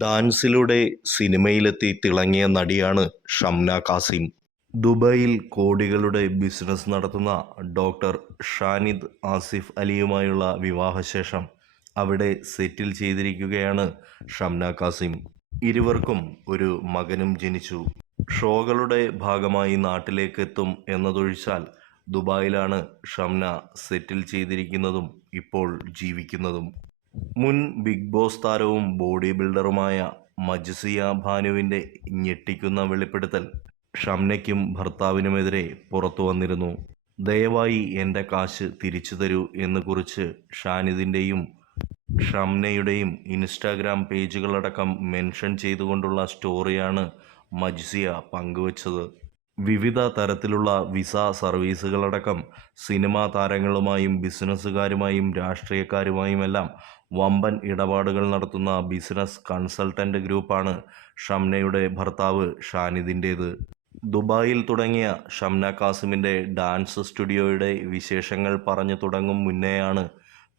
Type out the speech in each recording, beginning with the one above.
ഡാൻസിലൂടെ സിനിമയിലെത്തി തിളങ്ങിയ നടിയാണ് ഷംന കാസിം ദുബായിൽ കോടികളുടെ ബിസിനസ് നടത്തുന്ന ഡോക്ടർ ഷാനിദ് ആസിഫ് അലിയുമായുള്ള വിവാഹശേഷം അവിടെ സെറ്റിൽ ചെയ്തിരിക്കുകയാണ് ഷംന കാസിം ഇരുവർക്കും ഒരു മകനും ജനിച്ചു. ഷോകളുടെ ഭാഗമായി നാട്ടിലേക്ക് എത്തും എന്നതൊഴിച്ചാൽ ദുബായിലാണ് ഷംന സെറ്റിൽ ചെയ്തിരിക്കുന്നതും ഇപ്പോൾ ജീവിക്കുന്നതും. മുൻ ബിഗ് ബോസ് താരവും ബോഡി ബിൽഡറുമായ മജ്സിയ ഭാനുവിന്റെ ഞെട്ടിക്കുന്ന വെളിപ്പെടുത്തൽ ഷംനയ്ക്കും ഭർത്താവിനുമെതിരെ പുറത്തു വന്നിരുന്നു. ദയവായി എന്റെ കാശ് തിരിച്ചു തരൂ എന്ന് കുറിച്ച് ഷാനിദിന്റെയും ഷംനയുടെയും ഇൻസ്റ്റാഗ്രാം പേജുകളടക്കം മെൻഷൻ ചെയ്തുകൊണ്ടുള്ള സ്റ്റോറിയാണ് മജ്സിയ പങ്കുവച്ചത്. വിവിധ തരത്തിലുള്ള വിസ സർവീസുകളടക്കം സിനിമാ താരങ്ങളുമായും ബിസിനസ്സുകാരുമായും രാഷ്ട്രീയക്കാരുമായുമെല്ലാം വമ്പൻ ഇടപാടുകൾ നടത്തുന്ന ബിസിനസ് കൺസൾട്ടന്റ് ഗ്രൂപ്പാണ് ഷംനയുടെ ഭർത്താവ് ഷാനിദിന്റേത് ദുബായിൽ തുടങ്ങിയ ഷംന കാസിമിന്റെ ഡാൻസ് സ്റ്റുഡിയോയുടെ വിശേഷങ്ങൾ പറഞ്ഞു തുടങ്ങും മുന്നേയാണ്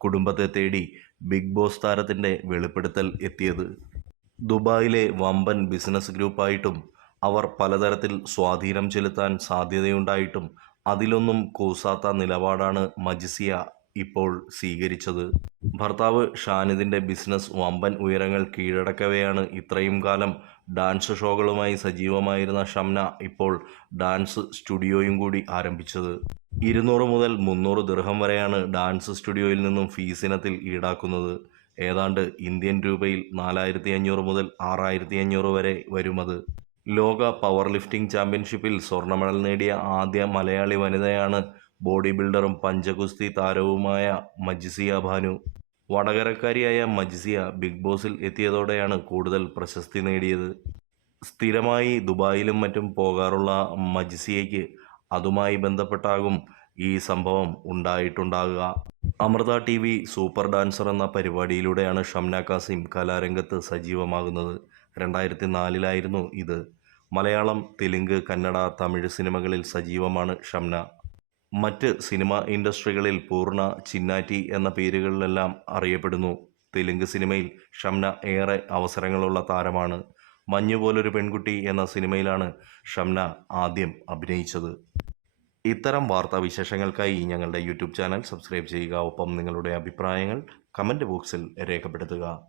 കുടുംബത്തെ തേടി ബിഗ് ബോസ് താരത്തിന്റെ വെളിപ്പെടുത്തൽ എത്തിയത്. ദുബായിലെ വമ്പൻ ബിസിനസ് ഗ്രൂപ്പായിട്ടും അവർ പലതരത്തിൽ സ്വാധീനം ചെലുത്താൻ സാധ്യതയുണ്ടായിട്ടും അതിലൊന്നും കൂസാത്ത നിലപാടാണ് മജിസിയ ഇപ്പോൾ സ്വീകരിച്ചത്. ഭർത്താവ് ഷാനിദിന്റെ ബിസിനസ് വമ്പൻ ഉയരങ്ങൾ കീഴടക്കവെയാണ് ഇത്രയും കാലം ഡാൻസ് ഷോകളുമായി സജീവമായിരുന്ന ഷംന ഇപ്പോൾ ഡാൻസ് സ്റ്റുഡിയോയും കൂടി ആരംഭിച്ചത്. ഇരുന്നൂറ് മുതൽ മുന്നൂറ് ദൃഹം വരെയാണ് ഡാൻസ് സ്റ്റുഡിയോയിൽ നിന്നും ഫീസിനത്തിൽ ഈടാക്കുന്നത്. ഏതാണ്ട് ഇന്ത്യൻ രൂപയിൽ നാലായിരത്തി അഞ്ഞൂറ് മുതൽ ആറായിരത്തി അഞ്ഞൂറ് വരെ വരുമത്. ലോക പവർ ലിഫ്റ്റിംഗ് ചാമ്പ്യൻഷിപ്പിൽ സ്വർണ മെഡൽ നേടിയ ആദ്യ മലയാളി വനിതയാണ് ബോഡി ബിൽഡറും പഞ്ചഗുസ്തി താരവുമായ മജിസിയ ഭാനു. വടകരക്കാരിയായ മജിസിയ ബിഗ് ബോസിൽ എത്തിയതോടെയാണ് കൂടുതൽ പ്രശസ്തി നേടിയത്. സ്ഥിരമായി ദുബായിലും മറ്റും പോകാറുള്ള മജിസിയയ്ക്ക് അതുമായി ബന്ധപ്പെട്ടാകും ഈ സംഭവം ഉണ്ടായിട്ടുണ്ടാകുക. Amrita T V super dancer എന്ന പരിപാടിയിലൂടെയാണ് ഷംന കാസിം കലാരംഗത്ത് സജീവമാകുന്നത്. രണ്ടായിരത്തി നാലിലായിരുന്നു ഇത്. മലയാളം തെലുങ്ക് കന്നഡ തമിഴ് സിനിമകളിൽ സജീവമാണ് ഷംന. മറ്റ് സിനിമ ഇൻഡസ്ട്രികളിൽ പൂർണ ചിന്നാറ്റി എന്ന പേരുകളിലെല്ലാം അറിയപ്പെടുന്നു. തെലുങ്ക് സിനിമയിൽ ഷംന ഏറെ അവസരങ്ങളുള്ള താരമാണ്. മഞ്ഞു പോലൊരു പെൺകുട്ടി എന്ന സിനിമയിലാണ് ഷംന ആദ്യം അഭിനയിച്ചത്. ഇത്തരം വാർത്താ വിശേഷങ്ങൾക്കായി ഞങ്ങളുടെ യൂട്യൂബ് ചാനൽ സബ്സ്ക്രൈബ് ചെയ്യുക. ഒപ്പം നിങ്ങളുടെ അഭിപ്രായങ്ങൾ കമന്റ് ബോക്സിൽ രേഖപ്പെടുത്തുക.